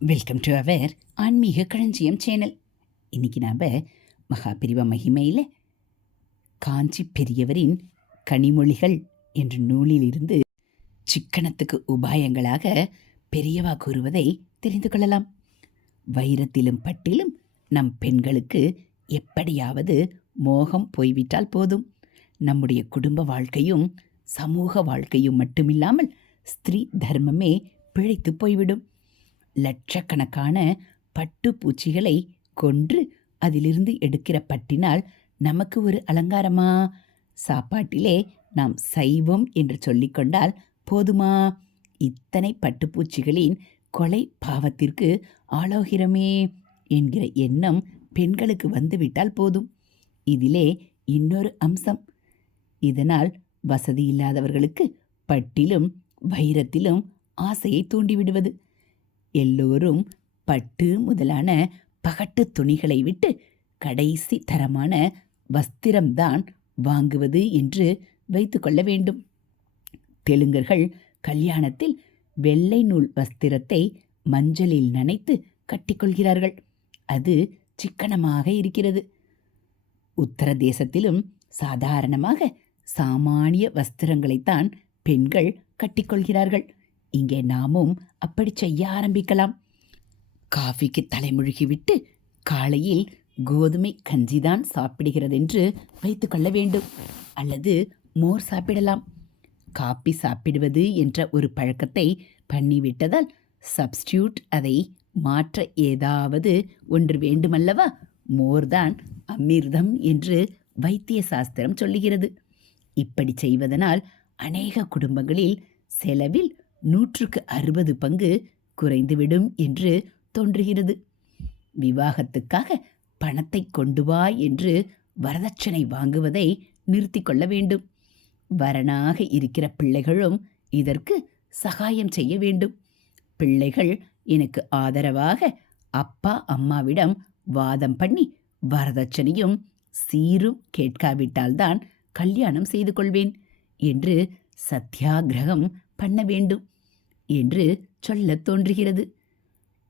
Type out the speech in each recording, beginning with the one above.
Welcome to our ஆன்மீக களஞ்சியம் channel இன்னைக்கு நாம் மகாபிரிவ மகிமையில் காஞ்சி பெரியவரின் கனிமொழிகள் என்ற நூலிலிருந்து சிக்கனத்துக்கு உபாயங்களாக பெரியவா கூறுவதை தெரிந்து கொள்ளலாம். வைரத்திலும் பட்டிலும் நம் பெண்களுக்கு எப்படியாவது மோகம் போய்விட்டால் போதும். நம்முடைய குடும்ப வாழ்க்கையும் சமூக வாழ்க்கையும் மட்டுமில்லாமல் ஸ்திரீ தர்மமே பிழைத்து போய்விடும். லட்சக்கணக்கான பட்டு பூச்சிகளை கொன்று அதிலிருந்து எடுக்கிற பட்டினால் நமக்கு ஒரு அலங்காரமா? சாப்பாட்டிலே நாம் சைவம் என்று சொல்லிக்கொண்டால் போதுமா? இத்தனை பட்டுப்பூச்சிகளின் கொலை பாவத்திற்கு ஆளோகிறமே என்கிற எண்ணம் பெண்களுக்கு வந்துவிட்டால் போதும். இதிலே இன்னொரு அம்சம். இதனால் வசதி இல்லாதவர்களுக்கு பட்டிலும் வைரத்திலும் ஆசையை தூண்டிவிடுவது. எல்லோரும் பட்டு முதலான பகட்டு துணிகளை விட்டு கடைசி தரமான வஸ்திரம்தான் வாங்குவது என்று வைத்துக்கொள்ள வேண்டும். தெலுங்கர்கள் கல்யாணத்தில் வெள்ளை நூல் வஸ்திரத்தை மஞ்சளில் நனைத்து கட்டிக்கொள்கிறார்கள் அது சிக்கனமாக இருக்கிறது. உத்தரதேசத்திலும் சாதாரணமாக சாமானிய வஸ்திரங்களைத்தான் பெண்கள் கட்டிக்கொள்கிறார்கள் இங்கே நாமும் அப்படி செய்ய ஆரம்பிக்கலாம். காஃபிக்கு தலைமுழுகிவிட்டு காலையில் கோதுமை கஞ்சிதான் சாப்பிடுகிறதென்று வைத்துக்கொள்ள வேண்டும். அல்லது மோர் சாப்பிடலாம். காப்பி சாப்பிடுவது என்ற ஒரு பழக்கத்தை பண்ணிவிட்டதால் சப்ஸ்டியூட் அதை மாற்ற ஏதாவது ஒன்று வேண்டுமல்லவா? மோர்தான் அமிர்தம் என்று வைத்திய சாஸ்திரம் சொல்லுகிறது. இப்படி செய்வதனால் அநேக குடும்பங்களில் செலவில் நூற்றுக்கு அறுபது பங்கு குறைந்துவிடும் என்று தோன்றுகிறது. விவாகத்துக்காக பணத்தை கொண்டு வா என்று வரதட்சணை வாங்குவதை நிறுத்தி கொள்ள வேண்டும். வரனாக இருக்கிற பிள்ளைகளும் இதற்கு சகாயம் செய்ய வேண்டும். பிள்ளைகள் எனக்கு ஆதரவாக அப்பா அம்மாவிடம் வாதம் பண்ணி வரதட்சணையும் சீரும் கேட்காவிட்டால்தான் கல்யாணம் செய்து கொள்வேன் என்று சத்தியாகிரகம் பண்ண வேண்டும் என்று சொல்லத் தோன்றுகிறது.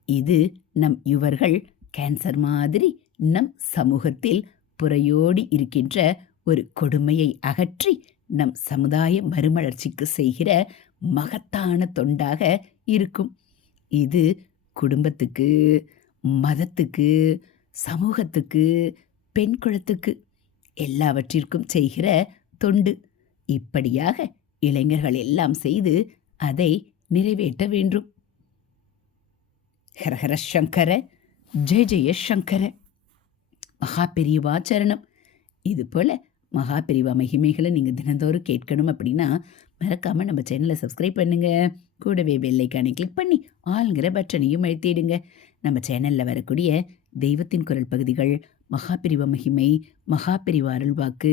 இது நம் யுவர்கள் கேன்சர் மாதிரி நம் சமூகத்தில் புறையோடி இருக்கின்ற ஒரு கொடுமையை அகற்றி நம் சமுதாய மறுமலர்ச்சிக்கு செய்கிற மகத்தான தொண்டாக இருக்கும். இது குடும்பத்துக்கு மதத்துக்கு சமூகத்துக்கு பெண் குலத்துக்கு எல்லாவற்றிற்கும் செய்கிற தொண்டு. இப்படியாக இளைஞர்கள் எல்லாம் செய்து அதை நிறைவேற்ற வேண்டும். ஹரஹர சங்கர ஜெய ஜெய சங்கர. மகா பெரியவா சரணம். இது போல் மகா பெரியவா மகிமைகளை நீங்கள் தினந்தோறும் கேட்கணும் அப்படின்னா மறக்காமல் நம்ம சேனலை சப்ஸ்கிரைப் பண்ணுங்கள் கூடவே பெல்லைக்கானை கிளிக் பண்ணி ஆளுங்கிற பட்டனையும் அழுத்திடுங்க. நம்ம சேனலில் வரக்கூடிய தெய்வத்தின் குரல் பகுதிகள் மகாபிரிவ மகிமை மகாபிரிவ அருள்வாக்கு